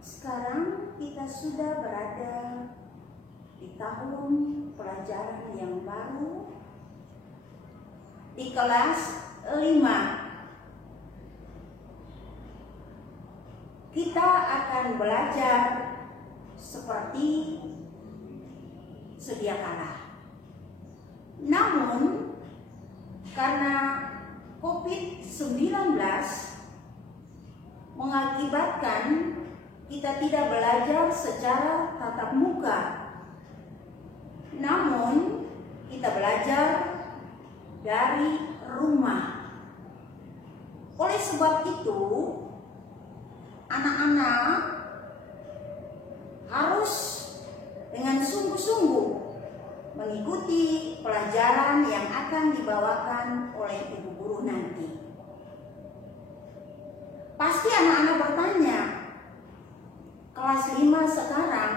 Sekarang kita sudah berada di tahun pelajaran yang baru di kelas 5. Kita akan belajar seperti sedia kala. Namun karena COVID-19 mengakibatkan kita tidak belajar secara tatap muka, namun kita belajar dari rumah. Oleh sebab itu, anak-anak harus dengan sungguh-sungguh mengikuti pelajaran yang akan dibawakan oleh ibu guru nanti. Pasti anak-anak bertanya, kelas 5 sekarang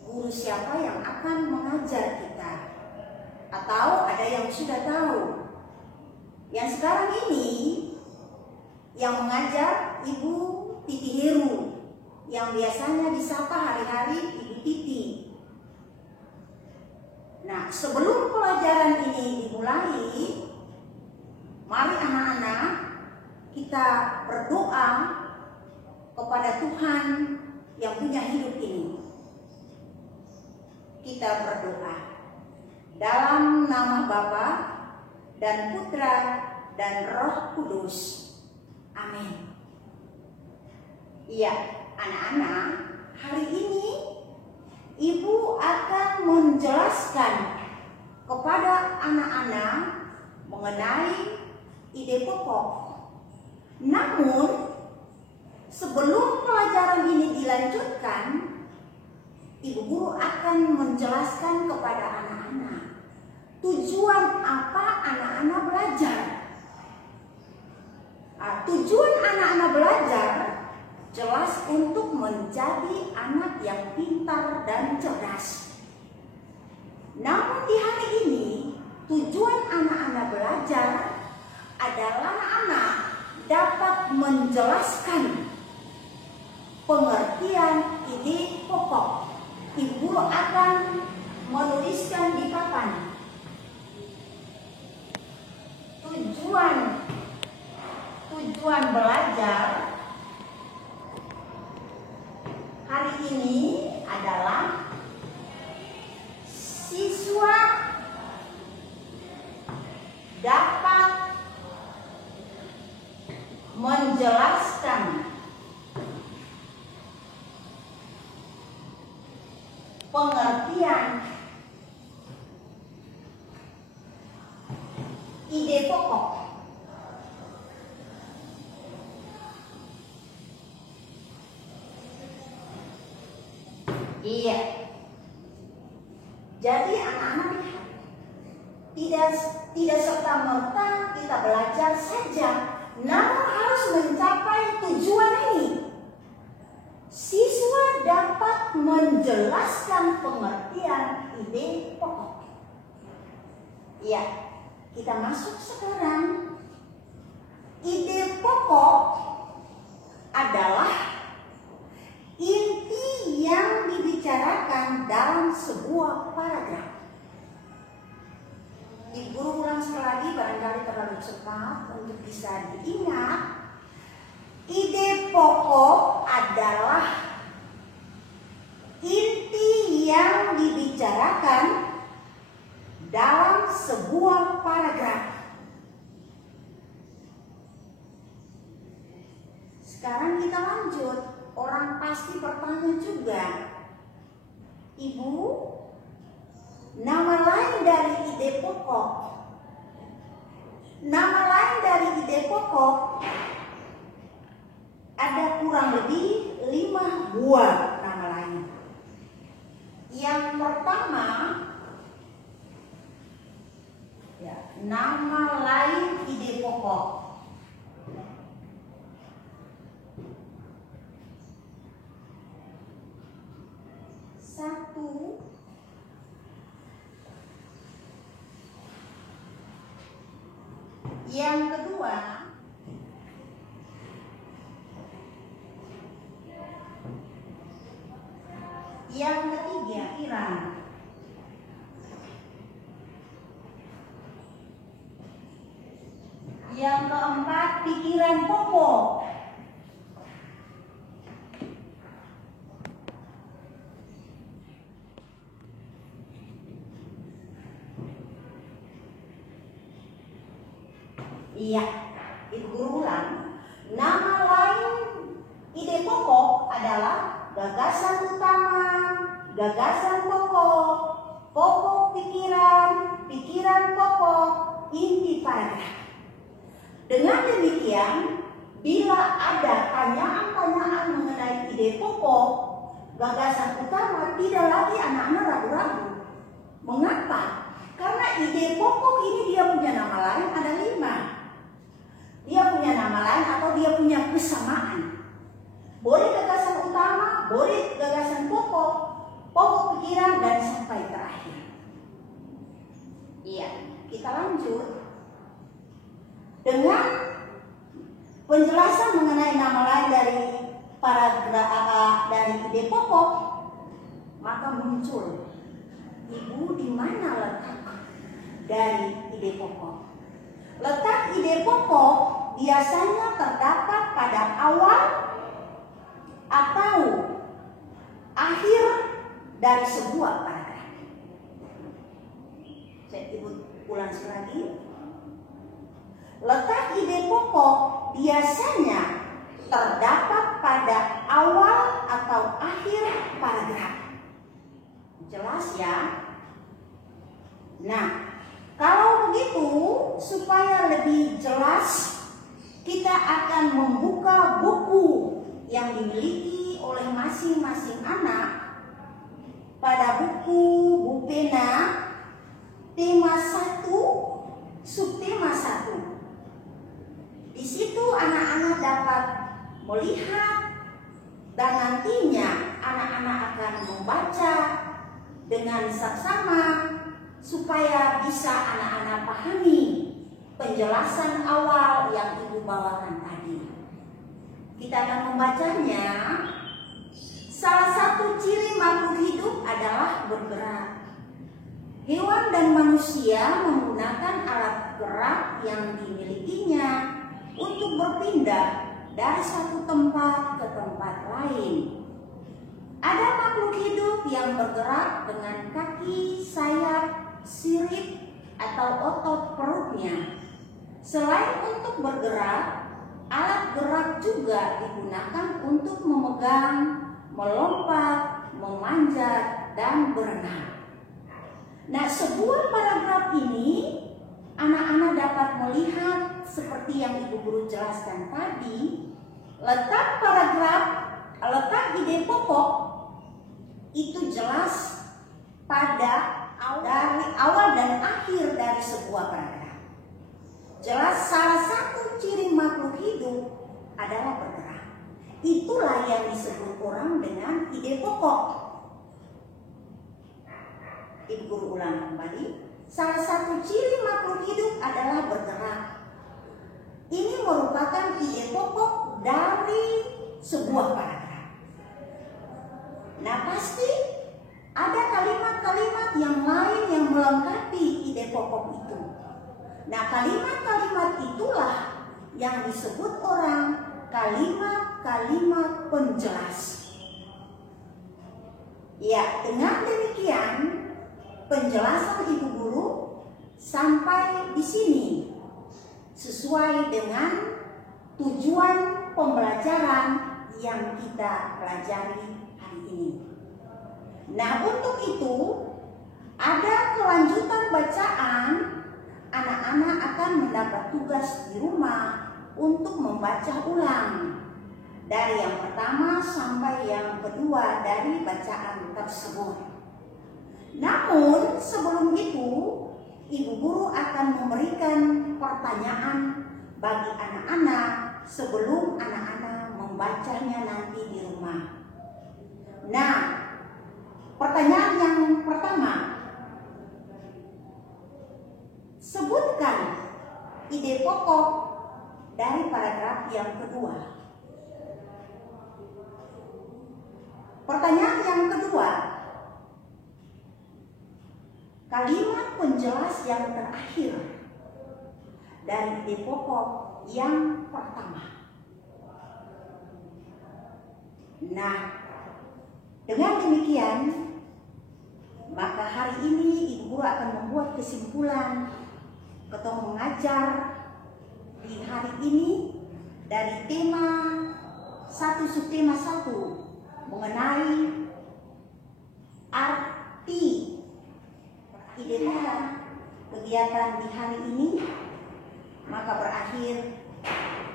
guru siapa yang akan mengajar kita? Atau ada yang sudah tahu? Yang sekarang ini yang mengajar Ibu Titi Heru, yang biasanya disapa hari-hari Ibu Titi. Nah, sebelum pelajaran ini dimulai, mari anak-anak kita berdoa kepada Tuhan yang punya hidup ini. Kita berdoa dalam nama Bapa dan Putra dan Roh Kudus. Amin. Iya, anak-anak, hari ini Ibu akan menjelaskan kepada anak-anak mengenai ide pokok. Namun sebelum pelajaran ini dilanjutkan, Ibu Guru akan menjelaskan kepada anak-anak tujuan apa anak-anak belajar. Tujuan anak-anak belajar jelas untuk menjadi anak yang pintar dan cerdas. Namun di hari ini, tujuan anak-anak belajar adalah anak-anak dapat menjelaskan pengertian ide pokok. Ibu akan menuliskan di papan tujuan belajar hari ini adalah siswa dapat menjelaskan pengertian ide pokok. Iya. Jadi anak-anak lihat, tidak serta-merta kita belajar saja, namun harus mencapai tujuan ini. Siswa dapat menjelaskan pengertian ide pokok. Iya, kita masuk sekarang. Ide pokok adalah inti yang dibicarakan dalam sebuah paragraf. Ibu Guru ulang sekali lagi, barangkali terlalu cepat untuk bisa diingat. Ide pokok adalah inti yang dibicarakan dalam sebuah paragraf. Sekarang kita lanjut. Orang pasti bertanya juga, Ibu, nama lain dari ide pokok. Nama lain dari ide pokok ada kurang lebih 5 buah nama lain. Yang pertama, ya, nama lain ide pokok. Satu, yang kedua, Yang ketiga, pikiran. Yang keempat, pikiran pokok. Iya, Ibu guru ulang. Nama lain ide pokok adalah gagasan utama, gagasan pokok, pokok pikiran, pikiran pokok, inti paragraf. Dengan demikian, bila ada tanyaan-tanyaan mengenai ide pokok, gagasan utama, tidak lagi anak-anak ragu-ragu. Mengapa? Karena ide pokok ini dia punya nama lain ada 5. Dia punya nama lain atau dia punya kesamaan. Boleh gagasan utama, boleh gagasan pokok, pokok pikiran, dan sampai terakhir. Iya, kita lanjut. Dengan penjelasan mengenai nama lain dari paragraf dari ide pokok, maka muncul, Ibu, di mana letak dari ide pokok? Letak ide pokok biasanya terdapat pada awal atau akhir dari sebuah paragraf. Saya Ibu ulang lagi. Letak ide pokok biasanya terdapat pada awal atau akhir paragraf. Jelas ya? Nah, kalau begitu, supaya lebih jelas, kita akan membuka buku yang dimiliki oleh masing-masing anak. Pada buku pena, tema 1, subtema 1. Di situ anak-anak dapat melihat dan nantinya anak-anak akan membaca dengan saksama supaya bisa anak-anak pahami penjelasan awal yang Ibu bawakan tadi. Kita akan membacanya. Salah satu ciri makhluk hidup adalah bergerak. Hewan dan manusia menggunakan alat gerak yang dimilikinya untuk berpindah dari satu tempat ke tempat lain. Ada makhluk hidup yang bergerak dengan kaki, sayap, sirip, atau otot perutnya. Selain untuk bergerak, alat gerak juga digunakan untuk memegang, melompat, memanjat, dan berenang. Nah, sebuah paragraf ini anak-anak dapat melihat seperti yang Ibu Guru jelaskan tadi, letak paragraf, letak ide pokok itu jelas pada dari awal dan akhir dari sebuah paragraf. Jelas salah satu ciri makhluk hidup adalah bergerak. Itulah yang disebut orang dengan ide pokok. Ibu Guru ulang kembali. Salah satu ciri makhluk hidup adalah bergerak. Ini merupakan ide pokok dari sebuah paragraf. Nah, pasti ada kalimat-kalimat yang lain yang melengkapi ide pokok itu. Nah, kalimat-kalimat itulah yang disebut orang kalimat-kalimat penjelas. Ya, dengan demikian penjelasan Ibu Guru sampai di sini sesuai dengan tujuan pembelajaran yang kita pelajari hari ini. Nah, untuk itu ada kelanjutan bacaan. Anak-anak akan mendapat tugas di rumah untuk membaca ulang dari yang pertama sampai yang kedua dari bacaan tersebut. Namun sebelum itu, Ibu Guru akan memberikan pertanyaan bagi anak-anak sebelum anak-anak membacanya nanti di rumah. Nah, pertanyaan yang pertama, sebutkan ide pokok dari paragraf yang kedua. Pertanyaan yang kedua, kedua, kalimat penjelas yang terakhir dari ide pokok yang pertama. Nah, dengan demikian, maka hari ini Ibu Guru akan membuat kesimpulan ketemu mengajar di hari ini dari tema subtema 1 mengenai arti ide pokok kegiatan di hari ini. Maka berakhir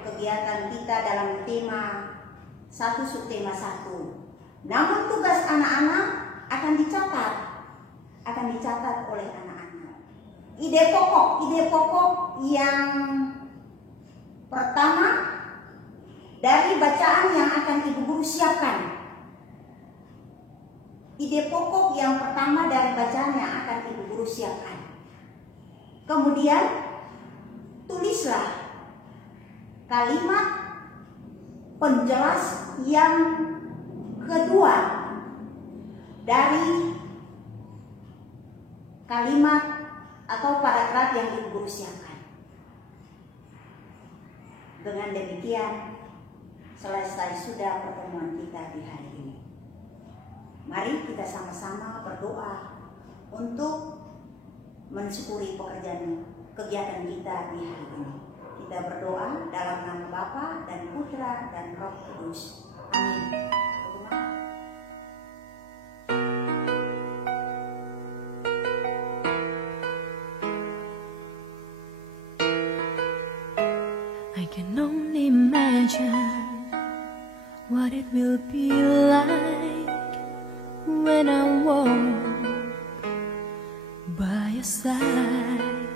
kegiatan kita dalam tema subtema 1. Namun tugas anak-anak akan dicatat oleh anak-anak. Ide pokok yang pertama dari bacaan yang akan Ibu Guru siapkan. Ide pokok yang pertama dari bacaan yang akan Ibu Guru siapkan. Kemudian tulislah kalimat penjelas yang kedua dari kalimat atau paragraf yang Ibu Guru siapkan. Dengan demikian selesai sudah pertemuan kita di hari ini. Mari kita sama-sama berdoa untuk mensyukuri kegiatan kita di hari ini. Kita berdoa dalam nama Bapa dan Putra dan Roh Kudus. Amin. I can only imagine what it will be like when I walk by your side.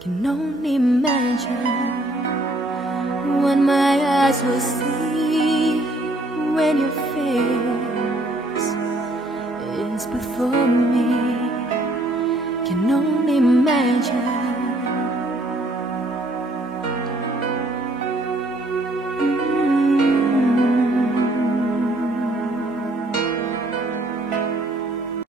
Can only imagine what my eyes will see when your face is before me. Can only imagine